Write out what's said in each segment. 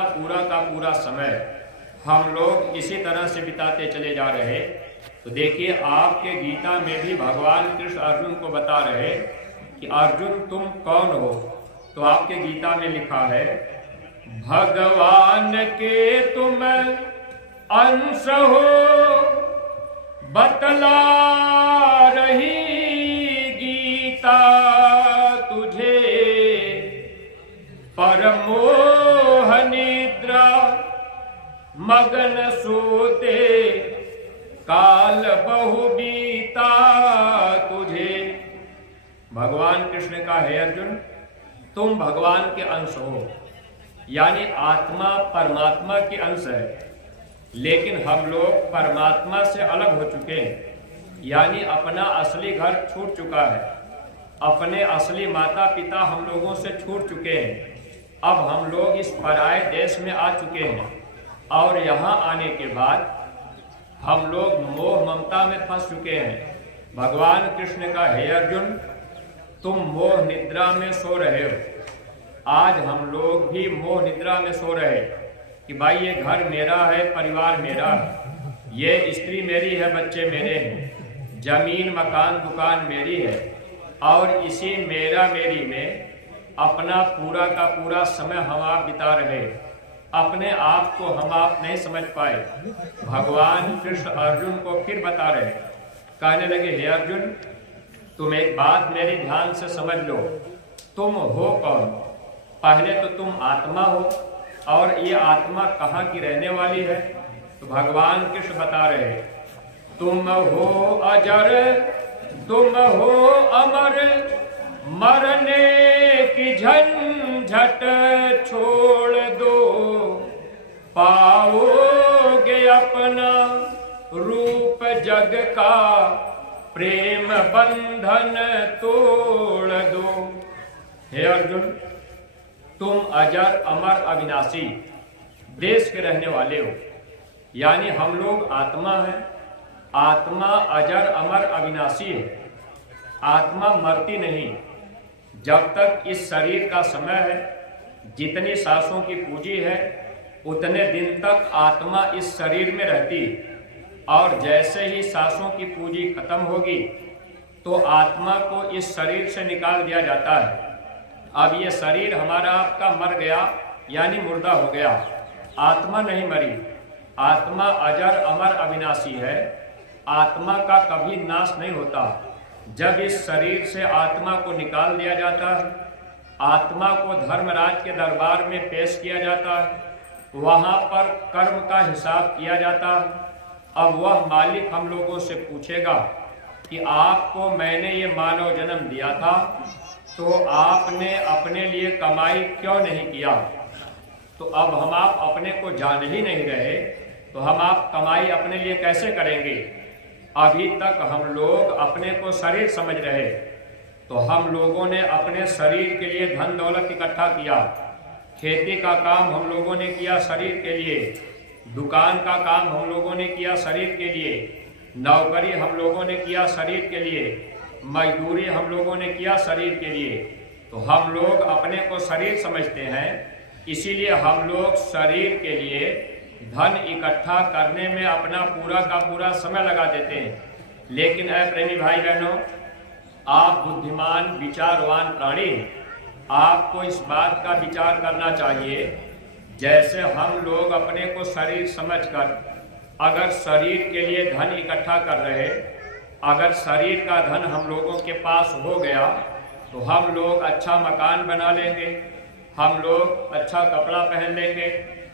पूरा का पूरा समय हम लोग इसी तरह से बिताते चले जा रहे। तो देखिए, आपके गीता में भी भगवान कृष्ण अर्जुन को बता रहे कि अर्जुन तुम कौन हो। तो आपके गीता में लिखा है, भगवान के तुम अंश हो, बतला रही गीता तुझे, परमोह निद्रा मगन सोते, काल बहु बीता तुझे। भगवान कृष्ण का है अर्जुन, तुम भगवान के अंश हो, यानी आत्मा परमात्मा के अंश है, लेकिन हम लोग परमात्मा से अलग हो चुके हैं, यानी अपना असली घर छूट चुका है, अपने असली माता पिता हम लोगों से छूट चुके हैं। अब हम लोग इस पराये देश में आ चुके हैं और यहाँ आने के बाद हम लोग मोह ममता में फंस चुके हैं। भगवान कृष्ण का हे अर्जुन, तुम मोह निद्रा में सो रहे हो। आज हम लोग भी मोह निद्रा में सो रहे कि भाई ये घर मेरा है, परिवार मेरा है, ये स्त्री मेरी है, बच्चे मेरे हैं, जमीन मकान दुकान मेरी है, और इसी मेरा मेरी में अपना पूरा का पूरा समय हम आप बिता रहे। अपने आप को हम आप नहीं समझ पाए। भगवान कृष्ण अर्जुन को फिर बता रहे, कहने लगे, हे अर्जुन, तुम एक बात मेरी ध्यान से समझ लो, तुम हो कौन। पहले तो तुम आत्मा हो, और ये आत्मा कहाँ की रहने वाली है। तो भगवान कृष्ण बता रहे, तुम हो अजर, तुम हो अमर, मरने की झंझट छोड़ दो, पाओगे अपना रूप जग का, प्रेम बंधन तोड़ दो। हे अर्जुन, तुम अजर अमर अविनाशी देश के रहने वाले हो, यानी हम लोग आत्मा है। आत्मा अजर अमर अविनाशी है, आत्मा मरती नहीं। जब तक इस शरीर का समय है, जितनी सांसों की पूंजी है, उतने दिन तक आत्मा इस शरीर में रहती, और जैसे ही सांसों की पूंजी खत्म होगी तो आत्मा को इस शरीर से निकाल दिया जाता है। अब ये शरीर हमारा आपका मर गया, यानी मुर्दा हो गया। आत्मा नहीं मरी, आत्मा अजर अमर अविनाशी है। आत्मा का कभी नाश नहीं होता। जब इस शरीर से आत्मा को निकाल दिया जाता है, आत्मा को धर्मराज के दरबार में पेश किया जाता है, वहाँ पर कर्म का हिसाब किया जाता है। अब वह मालिक हम लोगों से पूछेगा कि आपको मैंने ये मानव जन्म दिया था, तो आपने अपने लिए कमाई क्यों नहीं किया। तो अब हम आप अपने को जान ही नहीं रहे, तो हम आप कमाई अपने लिए कैसे करेंगे। अभी तक हम लोग अपने को शरीर समझ रहे, तो हम लोगों ने अपने शरीर के लिए धन दौलत इकट्ठा किया। खेती का काम हम लोगों ने किया शरीर के लिए, दुकान का काम हम लोगों ने किया शरीर के लिए, नौकरी हम लोगों ने किया शरीर के लिए, मजदूरी हम लोगों ने किया शरीर के लिए। तो हम लोग अपने को शरीर समझते हैं, इसीलिए हम लोग शरीर के लिए धन इकट्ठा करने में अपना पूरा का पूरा समय लगा देते हैं। लेकिन ऐ प्रेमी भाई बहनों, आप बुद्धिमान विचारवान प्राणी, आपको इस बात का विचार करना चाहिए, जैसे हम लोग अपने को शरीर समझकर अगर शरीर के लिए धन इकट्ठा कर रहे, अगर शरीर का धन हम लोगों के पास हो गया तो हम लोग अच्छा मकान बना लेंगे, हम लोग अच्छा कपड़ा पहन लेंगे,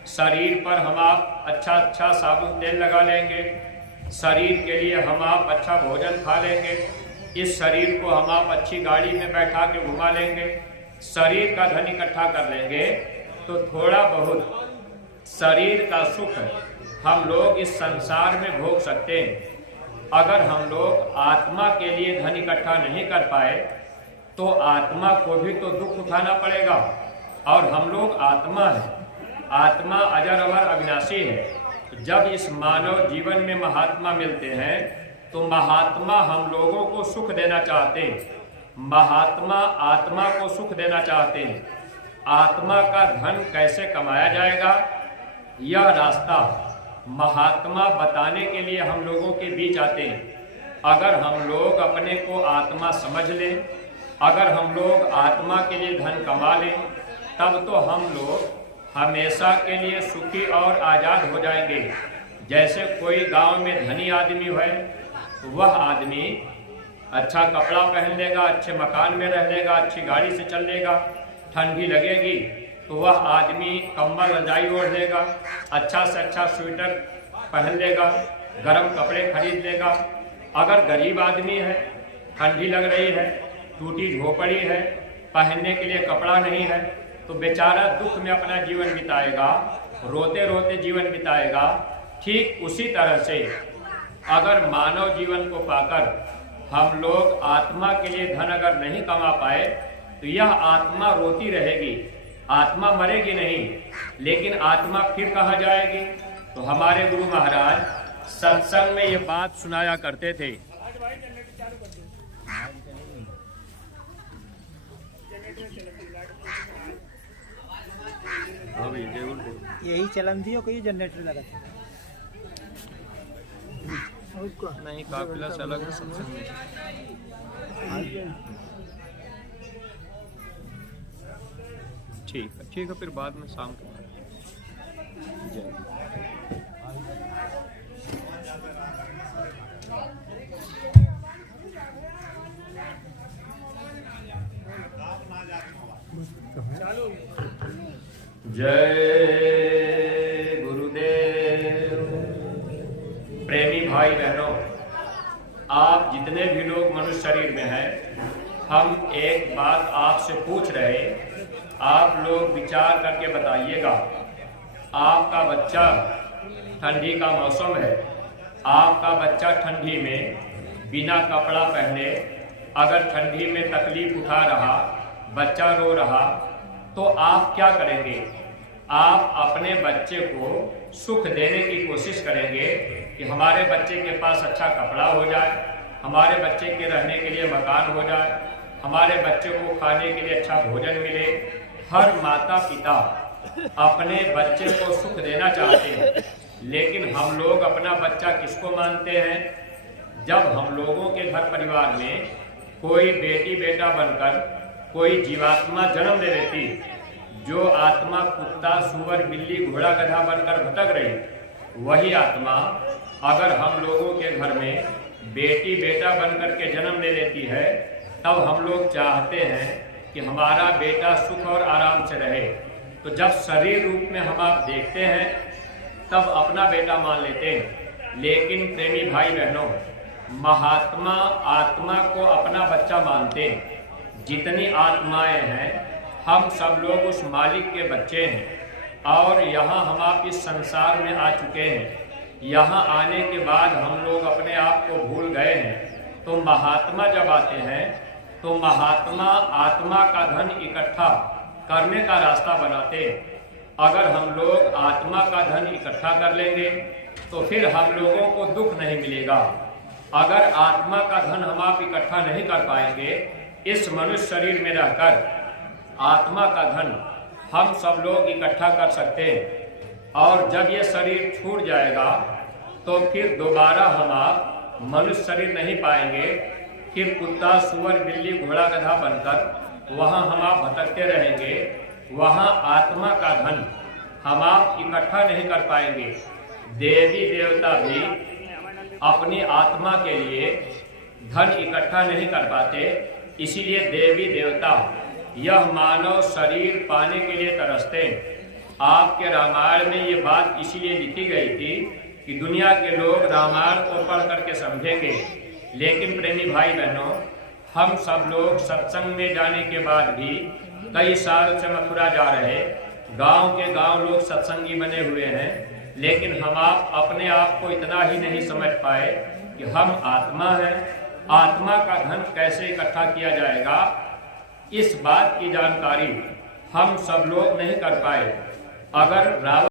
शरीर पर हम आप अच्छा साबुन तेल लगा लेंगे, शरीर के लिए हम आप अच्छा भोजन खा लेंगे, इस शरीर को हम आप अच्छी गाड़ी में बैठा के घुमा लेंगे, शरीर का धन इकट्ठा कर लेंगे, तो थोड़ा बहुत शरीर का सुख हम लोग इस संसार में भोग सकते हैं। अगर हम लोग आत्मा के लिए धन इकट्ठा नहीं कर पाए तो आत्मा को भी तो दुख उठाना पड़ेगा, और हम लोग आत्मा है, आत्मा अजर अमर अविनाशी है। जब इस मानव जीवन में महात्मा मिलते हैं तो महात्मा हम लोगों को सुख देना चाहते हैं, महात्मा आत्मा को सुख देना चाहते हैं। आत्मा का धन कैसे कमाया जाएगा, यह रास्ता महात्मा बताने के लिए हम लोगों के बीच आते हैं। अगर हम लोग अपने को आत्मा समझ लें, अगर हम लोग आत्मा के लिए धन कमा लें, तब तो हम लोग हमेशा के लिए सुखी और आज़ाद हो जाएंगे। जैसे कोई गांव में धनी आदमी है, वह आदमी अच्छा कपड़ा पहन लेगा, अच्छे मकान में रह लेगा, अच्छी गाड़ी से चल लेगा। ठंडी लगेगी तो वह आदमी कंबल रजाई ओढ़ लेगा, अच्छा से अच्छा स्वेटर पहन लेगा, गर्म कपड़े खरीद लेगा। अगर गरीब आदमी है, ठंडी लग रही है, टूटी झोपड़ी है, पहनने के लिए कपड़ा नहीं है, तो बेचारा दुख में अपना जीवन बिताएगा, रोते रोते जीवन बिताएगा। ठीक उसी तरह से अगर मानव जीवन को पाकर हम लोग आत्मा के लिए धन अगर नहीं कमा पाए, तो यह आत्मा रोती रहेगी, आत्मा मरेगी नहीं, लेकिन आत्मा फिर कहाँ जाएगी। तो हमारे गुरु महाराज सत्संग में ये बात सुनाया करते थे। यही चलन थी और कोई जनरेटर लगा था नहीं, काफिला से अलग है सत्संग में। ठीक है, फिर बाद में शाम को जय। जय गुरुदेव। प्रेमी भाई बहनों, आप जितने भी लोग मनुष्य शरीर में हैं, हम एक बात आपसे पूछ रहे, आप लोग विचार करके बताइएगा। आपका बच्चा, ठंडी का मौसम है, आपका बच्चा ठंडी में बिना कपड़ा पहने अगर ठंडी में तकलीफ उठा रहा, बच्चा रो रहा, तो आप क्या करेंगे? आप अपने बच्चे को सुख देने की कोशिश करेंगे कि हमारे बच्चे के पास अच्छा कपड़ा हो जाए, हमारे बच्चे के रहने के लिए मकान हो जाए, हमारे बच्चे को खाने के लिए अच्छा भोजन मिले। हर माता पिता अपने बच्चे को सुख देना चाहते हैं, लेकिन हम लोग अपना बच्चा किसको मानते हैं? जब हम लोगों के घर परिवार में कोई बेटी बेटा बनकर कोई जीवात्मा जन्म ले लेती, जो आत्मा कुत्ता सुअर बिल्ली घोड़ा गधा बनकर भटक रही, वही आत्मा अगर हम लोगों के घर में बेटी बेटा बनकर के जन्म ले लेती है, तब हम लोग चाहते हैं कि हमारा बेटा सुख और आराम से रहे। तो जब शरीर रूप में हम आप देखते हैं, तब अपना बेटा मान लेते हैं। लेकिन प्रेमी भाई बहनों, महात्मा आत्मा को अपना बच्चा मानते हैं। जितनी आत्माएं हैं, हम सब लोग उस मालिक के बच्चे हैं और यहाँ हम आप इस संसार में आ चुके हैं। यहाँ आने के बाद हम लोग अपने आप को भूल गए हैं। तो महात्मा जब आते हैं, तो महात्मा आत्मा का धन इकट्ठा करने का रास्ता बनाते हैं। अगर हम लोग आत्मा का धन इकट्ठा कर लेंगे, तो फिर हम लोगों को दुख नहीं मिलेगा। अगर आत्मा का धन हम आप इकट्ठा नहीं कर पाएंगे, इस मनुष्य शरीर में रहकर आत्मा का धन हम सब लोग इकट्ठा कर सकते हैं, और जब ये शरीर छूट जाएगा, तो फिर दोबारा हम आप मनुष्य शरीर नहीं पाएंगे। फिर कुत्ता सुअर बिल्ली घोड़ा गधा बनकर वहाँ हम आप भटकते रहेंगे। वहाँ आत्मा का धन हम आप इकट्ठा नहीं कर पाएंगे। देवी देवता भी अपनी आत्मा के लिए धन इकट्ठा नहीं कर पाते, इसीलिए देवी देवता यह मानव शरीर पाने के लिए तरसते हैं। आपके रामायण में ये बात इसीलिए लिखी गई थी कि दुनिया के लोग रामायण को पढ़ करके समझेंगे। लेकिन प्रेमी भाई बहनों, हम सब लोग सत्संग में जाने के बाद भी कई साल से मथुरा जा रहे, गांव के गांव लोग सत्संगी बने हुए हैं, लेकिन हम आप अपने आप को इतना ही नहीं समझ पाए कि हम आत्मा हैं। आत्मा का धन कैसे इकट्ठा किया जाएगा, इस बात की जानकारी हम सब लोग नहीं कर पाए। अगर रावण